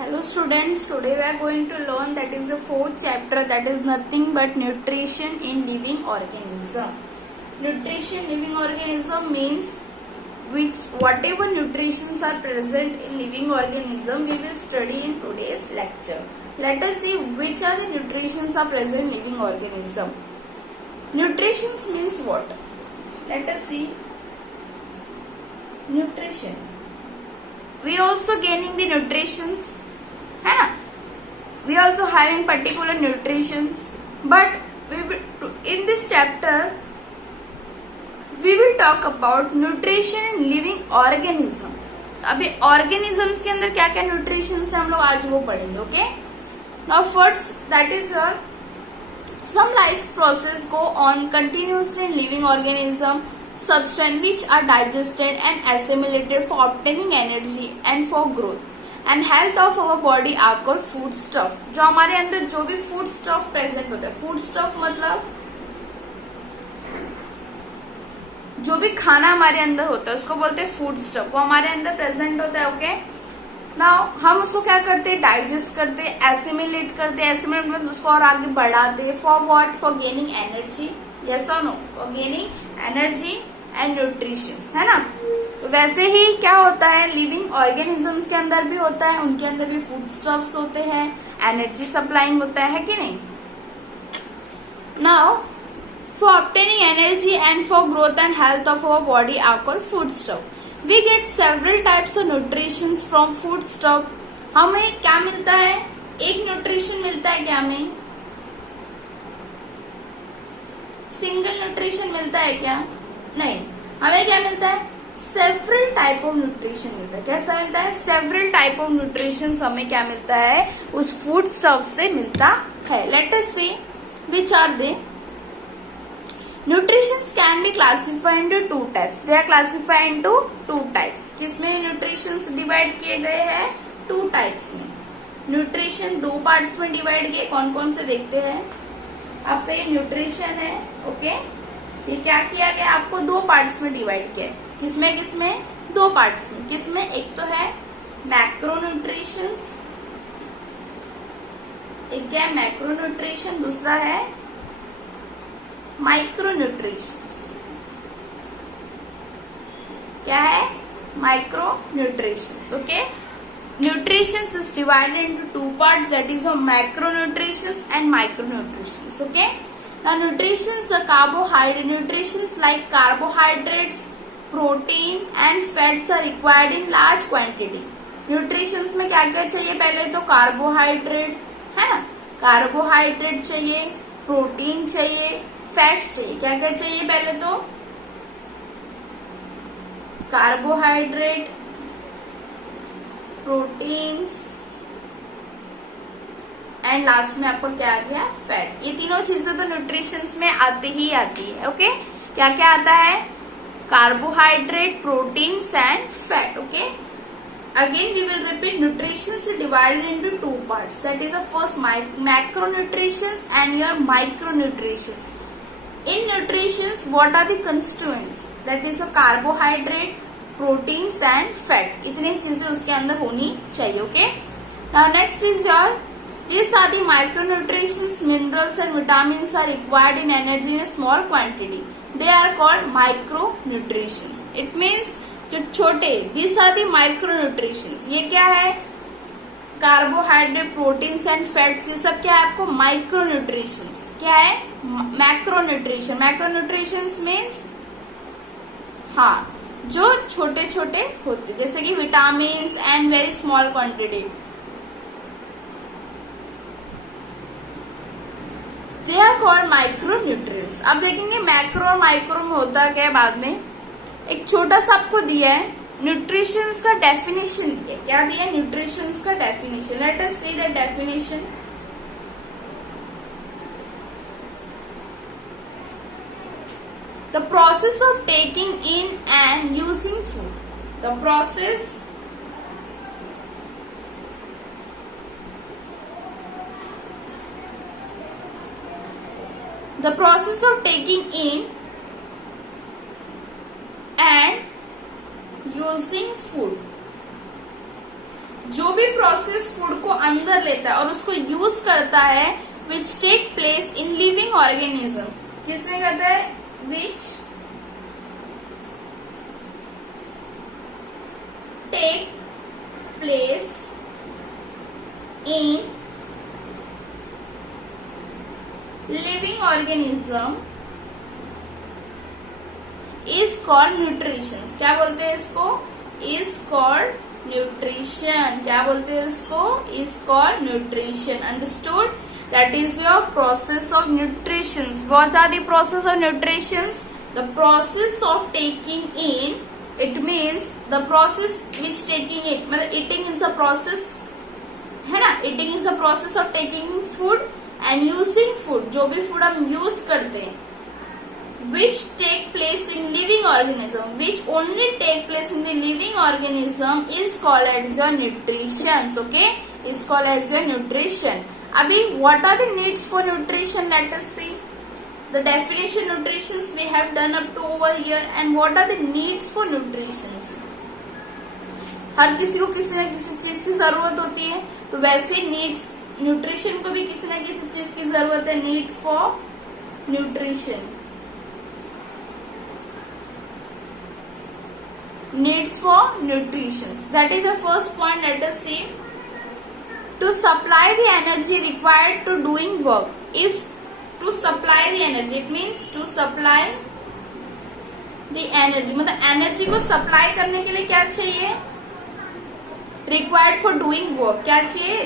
Hello students, today we are going to learn that is the fourth chapter, that is nothing but nutrition in living organism. Nutrition living organism means whatever nutritions are present in living organism we will study in today's lecture. Let us see which are the nutritions are present in living organism. Nutritions means what? Let us see. Nutrition. We also gaining the nutritions. है ना, we also having particular nutritions, but in this chapter we will talk about nutrition in living organism. अभी organisms के अंदर क्या क्या nutritions है हम लोग आज वो पढ़ेंगे. Okay, now first that is your some life process go on continuously in living organism, substance which are digested and assimilated for obtaining energy and for growth and health of our body are called food stuff. जो हमारे अंदर जो भी food stuff present होता है, food stuff मतलब जो भी खाना हमारे अंदर होता है उसको बोलते हैं फूड स्टफ. वो हमारे अंदर प्रेजेंट होता है. ओके, नाउ हम उसको क्या करते हैं, डाइजेस्ट करते हैं, एसिमिलेट करते हैं. एसिमिलेट मतलब उसको और आगे बढ़ाते हैं. For what? For gaining energy. Yes और no? For gaining energy and nutritions, है ना. तो वैसे ही क्या होता है, लिविंग ऑर्गेनिजम्स के अंदर भी होता है, उनके अंदर भी फूड स्टफ्स होते हैं, एनर्जी सप्लाइंग होता है कि नहीं. Now for obtaining energy and for growth and health of our body are called food stuff. We get several types of nutrition from food stuff. हमें क्या मिलता है, एक न्यूट्रिशन मिलता है क्या, हमें सिंगल न्यूट्रिशन मिलता है क्या, नहीं. हमें क्या मिलता है, सेवरल टाइप ऑफ न्यूट्रिशन मिलता है. कैसा मिलता है, सेवरल टाइप ऑफ न्यूट्रिशन हमें क्या मिलता है, उस फूड स्टफ से मिलता है. Let us see which are they. Nutritions can be classified into two types. They are classified into two types. किसमें न्यूट्रिशंस डिवाइड किए गए हैं, टू टाइप्स में. न्यूट्रिशन दो पार्ट्स में डिवाइड किए. कौन कौन से देखते हैं. आपका ये न्यूट्रिशन है. ओके, ये क्या किया गया, आपको दो पार्ट्स में डिवाइड किया है. किसमें किसमें, दो पार्ट्स में. किसमें, एक तो है मैक्रोन्यूट्रिशंस, एक क्या है मैक्रोन्यूट्रिशन, दूसरा है माइक्रोन्यूट्रिशंस. क्या है, micronutritions. Okay, nutritions is divided into two parts, that is macronutrients and micronutrients. Okay, now nutritions are carbohydrate. Nutritions like carbohydrates, protein and fats are required in large quantity. nutritions में क्या क्या चाहिए, पहले तो carbohydrate है ना, carbohydrate चाहिए, protein चाहिए, फैट चाहिए. क्या क्या चाहिए, पहले तो कार्बोहाइड्रेट, प्रोटीन्स एंड लास्ट में आपको क्या आ गया, फैट. ये तीनों चीजें तो न्यूट्रिशंस में आती ही आती है. ओके, क्या क्या आता है, carbohydrate, proteins and fat. Okay, again we will repeat. Nutritions divided into two parts, that is the first macronutritions and your micronutritions. In nutritions what are the constituents, that is your carbohydrate, proteins and fat. इतनी चीजें उसके अंदर होनी चाहिए. Okay, now next is your this are the micronutritions. Minerals and vitamins are required in energy in small quantity. They are called micronutritions. It means जो छोटे, this are the माइक्रोन्यूट्रिशंस. ये क्या है, कार्बोहाइड्रेट, प्रोटीन्स एंड फैट्स, ये सब क्या है आपको माइक्रोन्यूट्रिशंस. क्या है, मैक्रोन्यूट्रिशन. मैक्रोन्यूट्रिशंस मीन्स हाँ जो छोटे छोटे होते, जैसे कि vitamins and very small quantity. They are called micronutrients. अब देखेंगे मैक्रो और माइक्रो में होता क्या है बाद में. एक छोटा सा आपको दिया है न्यूट्रिशंस का डेफिनेशन. क्या दिया है, न्यूट्रिशंस का definition. Late us see the definition. The process of taking in and using food. The process of taking in and using food. जो भी प्रोसेस फूड को अंदर लेता है और उसको यूज करता है, which take place in living organism, किसमें करता है, which take place in living organism is called nutrition. क्या बोलते हैं इसको, इज कॉल्ड न्यूट्रिशन। क्या बोलते हैं इसको, is called nutrition. Understood? That is your process of nutrition. What are the process of nutrition? The process of taking in, it means the process which taking in, मतलब eating is a process, है ना, eating is a process of taking food and using food, जो भी food हम use करते हैं, which take place in living organism, which only take place in the living organism is called as your nutrition. Okay, is called as your nutrition. Abhi, what are the needs for nutrition? Let us see the definition nutritions we have done up to over here, and what are the needs for nutritions. हर किसी को किसी न किसी चीज की जरूरत होती है, तो वैसे नीड्स न्यूट्रिशन को भी किसी न किसी चीज की जरूरत है। Need for nutrition, needs for nutrition, that is the first point. Let us see, to supply the energy required to doing work. If to supply the energy, it means to supply the energy, मतलब energy को supply करने के लिए क्या चाहिए, required for doing work, क्या चाहिए,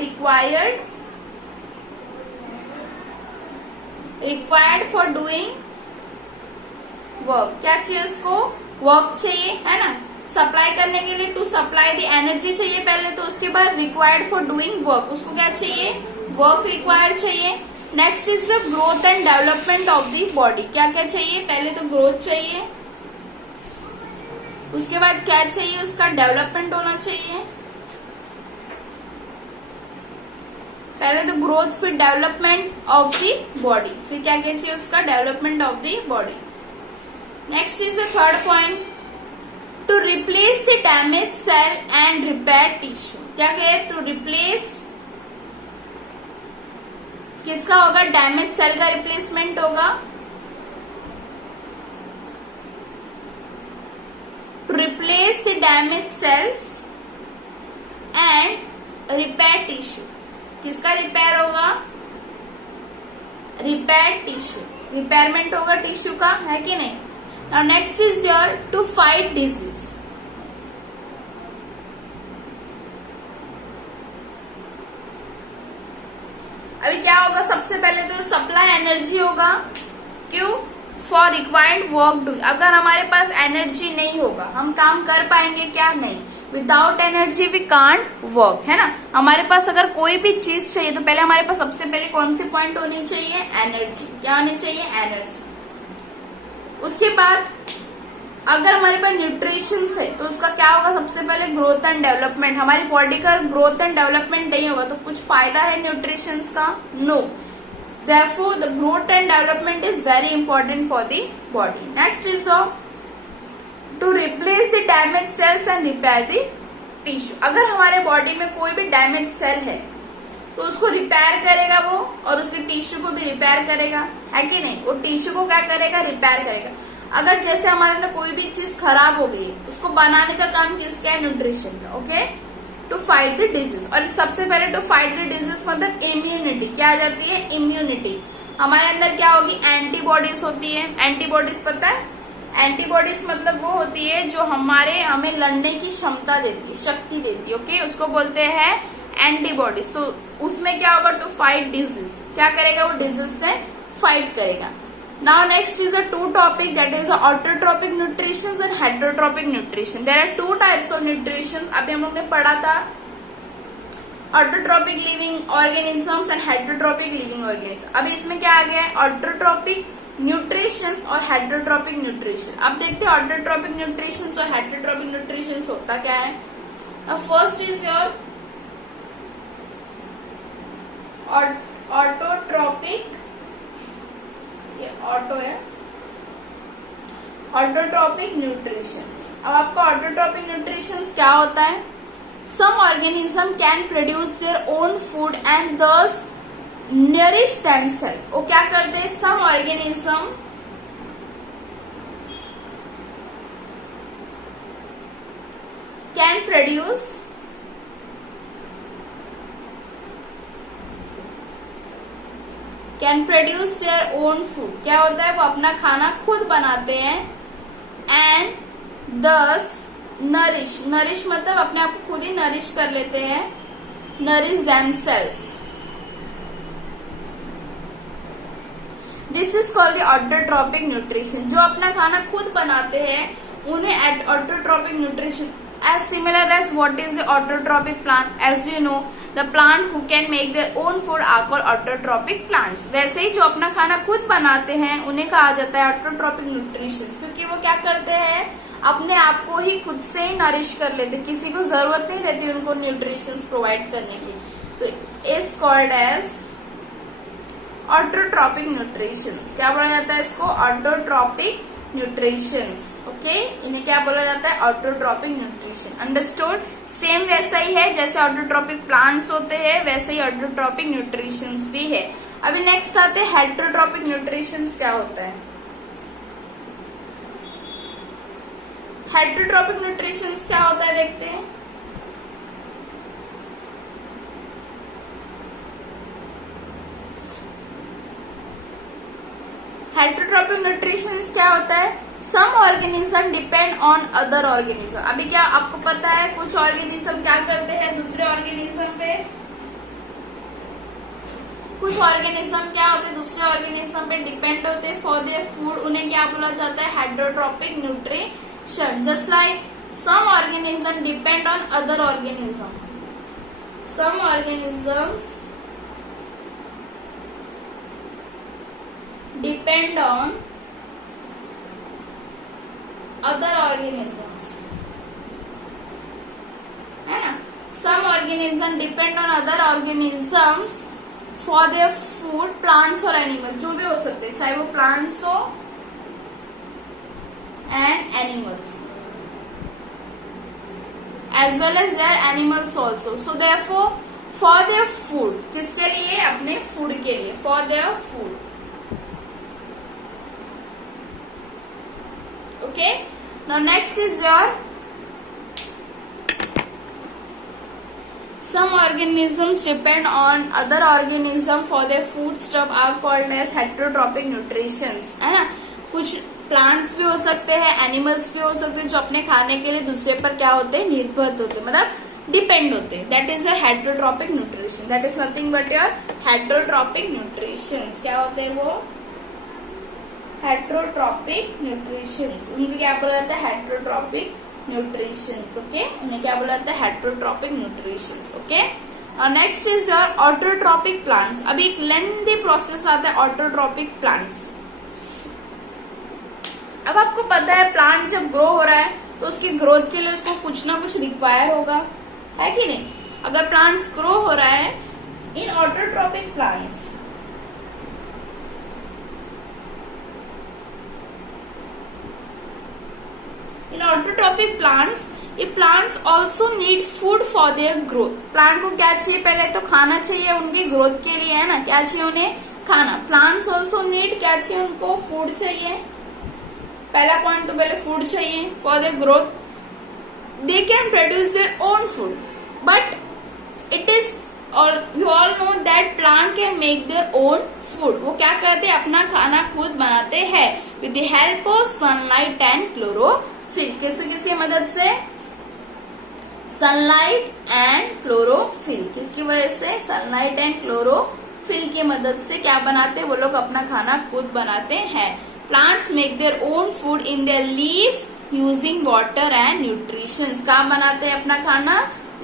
required for doing work, क्या चाहिए इसको, वर्क चाहिए, है ना, सप्लाई करने के लिए टू सप्लाई द एनर्जी चाहिए पहले, तो उसके बाद रिक्वायर्ड फॉर डूइंग वर्क, उसको क्या चाहिए, वर्क रिक्वायर्ड चाहिए। Next is the growth and development of the body. क्या क्या चाहिए, पहले तो ग्रोथ चाहिए, उसके बाद क्या चाहिए, उसका डेवलपमेंट होना चाहिए। पहले तो ग्रोथ, फिर डेवलपमेंट ऑफ द बॉडी, फिर क्या क्या चाहिए, उसका development of the body. Next is the third point, to replace the damage cell and repair tissue. क्या कहे, टू रिप्लेस, किसका होगा, डैमेज सेल का रिप्लेसमेंट होगा, to replace the damage cells and repair tissue. किसका रिपेयर होगा, repair tissue, repairment होगा tissue का, है कि नहीं। Now next is your to fight disease. अभी क्या होगा, सबसे पहले तो सप्लाई एनर्जी होगा, क्यों, फॉर रिक्वायर्ड वर्क डू। अगर हमारे पास एनर्जी नहीं होगा हम काम कर पाएंगे क्या, नहीं, without energy we can't work, है ना। हमारे पास अगर कोई भी चीज चाहिए तो पहले हमारे पास सबसे पहले कौन सी पॉइंट होनी चाहिए, एनर्जी। क्या होनी चाहिए, एनर्जी। उसके बाद अगर हमारे पास न्यूट्रिशन है तो उसका क्या होगा, सबसे पहले ग्रोथ एंड डेवलपमेंट। हमारी बॉडी का ग्रोथ एंड डेवलपमेंट नहीं होगा तो कुछ फायदा है न्यूट्रिशन का, no. Therefore, the growth and development is very important for the body. Next is to replace the damaged cells and repair the tissue. अगर हमारे बॉडी में कोई भी डैमेज सेल है तो उसको रिपेयर करेगा वो, और उसके टिश्यू को भी रिपेयर करेगा, है कि नहीं। वो टिश्यू को क्या करेगा, रिपेयर करेगा। अगर जैसे हमारे अंदर कोई भी चीज खराब हो गई है उसको बनाने का काम किसका है, न्यूट्रिशन का। Okay, to fight the disease. और सबसे पहले टू फाइट द डिजीज मतलब इम्यूनिटी। क्या आ जाती है, इम्यूनिटी। हमारे अंदर क्या होगी, एंटीबॉडीज होती है। एंटीबॉडीज पता है, एंटीबॉडीज मतलब वो होती है जो हमें लड़ने की क्षमता देती है, शक्ति देती है। ओके, उसको बोलते हैं एंटीबॉडीज। तो उसमें क्या होगा, टू फाइट डिजीज। क्या करेगा वो, डिजीज से फाइट करेगा। Now next is a two topic, that is autotrophic nutrition and heterotrophic nutrition. There are two types of nutrition. अभी हम लोग ने पढ़ा था autotrophic living organisms and heterotrophic living organisms. अभी इसमें क्या आ गया है, autotrophic nutrition और heterotrophic nutrition. अब देखते हैं autotrophic nutrition और heterotrophic nutrition होता क्या है। Now first is your autotrophic, auto है, ऑटोट्रॉपिक न्यूट्रिशन। अब आपका ऑटोट्रॉपिक न्यूट्रिशन क्या होता है, some organism can produce their own food and thus nourish themselves. वो क्या करते हैं? some organism can produce their own food. क्या होता है? वो अपना खाना खुद बनाते हैं and thus nourish मतलब अपने आप को खुद ही नरिश कर लेते हैं, nourish themselves. This is called the autotrophic nutrition. जो अपना खाना खुद बनाते हैं उन्हें autotrophic nutrition. As similar as what is the autotrophic plant? As you know, the plant who can make their own food are called autotrophic plants. वैसे ही जो अपना खाना खुद बनाते हैं उन्हें कहा जाता है autotrophic nutrition, क्योंकि वो क्या करते हैं? अपने आप को ही खुद से ही नरिश कर लेते, किसी को जरूरत नहीं रहती उनको न्यूट्रिशंस प्रोवाइड करने की. तो is called as autotrophic nutritions. क्या बोला जाता है इसको? Autotrophic nutritions. ओके, इन्हें क्या बोला जाता है? Autotrophic nutrition. अंडरस्टूड? सेम वैसा ही है जैसे ऑटोट्रॉपिक प्लांट्स होते हैं वैसे ही ऑटोट्रॉपिक न्यूट्रिशंस भी है. अभी नेक्स्ट आते हैं हेटरोट्रॉपिक न्यूट्रिशंस. क्या होता है हेटरोट्रॉपिक न्यूट्रिशंस? क्या होता है देखते हैं. हेटरोट्रॉपिक न्यूट्रिशंस क्या होता है? Some organism depend on other organism. अभी क्या आपको पता है कुछ ऑर्गेनिज्म क्या करते हैं दूसरे ऑर्गेनिज्म पे, कुछ ऑर्गेनिज्म क्या होते हैं दूसरे ऑर्गेनिज्म पे डिपेंड होते हैं फॉर देयर फूड. उन्हें क्या बोला जाता है? Heterotrophic nutrition. Just like some organism depend on other organism. Some organisms depend on other organisms, है ना. some organism depend on other organisms for their food, plants or animals. जो भी हो सकते हैं चाहे वो plants हो and animals as well as their animals also. So therefore for their food, किसके लिए? अपने food के लिए, for their food. Okay, now next is your some organisms depend on other organism for their food stuff are called as heterotrophic nutritions, है ना. कुछ plants भी हो सकते हैं, एनिमल्स भी हो सकते हैं जो अपने खाने के लिए दूसरे पर क्या होते हैं? निर्भर होते हैं, मतलब डिपेंड होते हैं. That is your heterotrophic nutrition. That is nothing but your heterotrophic nutrition. क्या होते हैं वो? Heterotrophic nutritions. उनको क्या बोला जाता है? Heterotrophic nutritions. ओके, उन्हें क्या बोला जाता है? Heterotrophic nutritions. Okay, next is your autotrophic plants. अभी एक लेंथी प्रोसेस आता है ऑटोट्रॉपिक प्लांट्स. अब आपको पता है प्लांट जब ग्रो हो रहा है तो उसकी ग्रोथ के लिए उसको कुछ ना कुछ रिक्वायर होगा, है कि नहीं. अगर प्लांट्स ग्रो हो रहा है इन ऑटोट्रॉपिक प्लांट्स, इन ऑटोट्रॉपिक प्लांट्स, ये plants also need food for their growth. Plant को क्या चाहिए? पहले तो खाना चाहिए उनकी ग्रोथ के लिए, है ना. क्या चाहिए उन्हें? खाना. प्लांट्स ऑल्सो नीड, क्या चाहिए उनको? फूड चाहिए. पहला पॉइंट तो पहले फूड चाहिए for their growth. They can produce their own food but it is you all know that plant can make their own food. वो क्या करते हैं? अपना खाना खुद बनाते हैं with the help of sunlight and chlorophyll. किसकी मदद से? Sunlight and chlorophyll. किसकी वजह से? सनलाइट एंड क्लोरोफिल की मदद से क्या बनाते हैं वो लोग? अपना खाना खुद बनाते हैं. Plants make their own food in their leaves using water and nutritions. कहाँ बनाते हैं अपना खाना?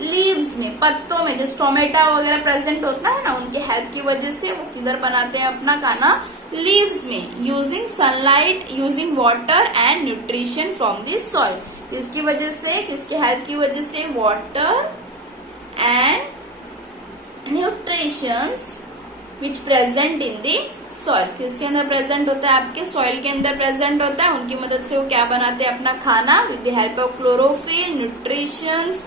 लीव्स में, पत्तों में. जैसे टोमेटो वगैरह प्रेजेंट होता है ना, उनके हेल्प की वजह से वो किधर बनाते हैं अपना खाना? लीव्स में. Using sunlight, using water and nutrition from the soil. किसकी वजह से? किसके हेल्प की वजह से? Water and nutritions which present in the soil. किसके अंदर प्रेजेंट होता है? आपके सॉइल के अंदर प्रेजेंट होता है. उनकी मदद से वो क्या बनाते हैं? अपना खाना with the help of chlorophyll, nutritions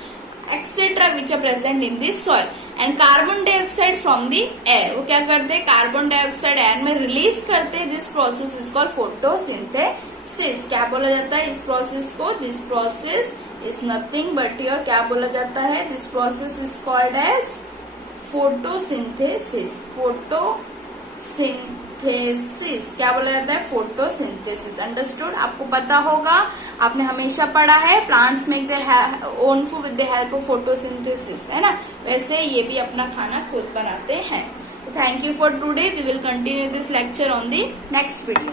etcetera which are present in this soil. And carbon dioxide from the air, वो क्या करते हैं, कार्बन डाइऑक्साइड एयर में रिलीज करते हैं। This process is called photosynthesis. क्या बोला जाता है इस प्रोसेस को, this process is nothing but your, क्या बोला जाता है, this process is called as photosynthesis. Photosynthesis क्या बोला जाता है, फोटोसिंथेसिस। अंडरस्टूड, आपको पता होगा, आपने हमेशा पढ़ा है plants make their own food with the help of photosynthesis, है ना। वैसे ये भी अपना खाना खुद बनाते हैं। Thank you for today, we will continue this lecture on the next video.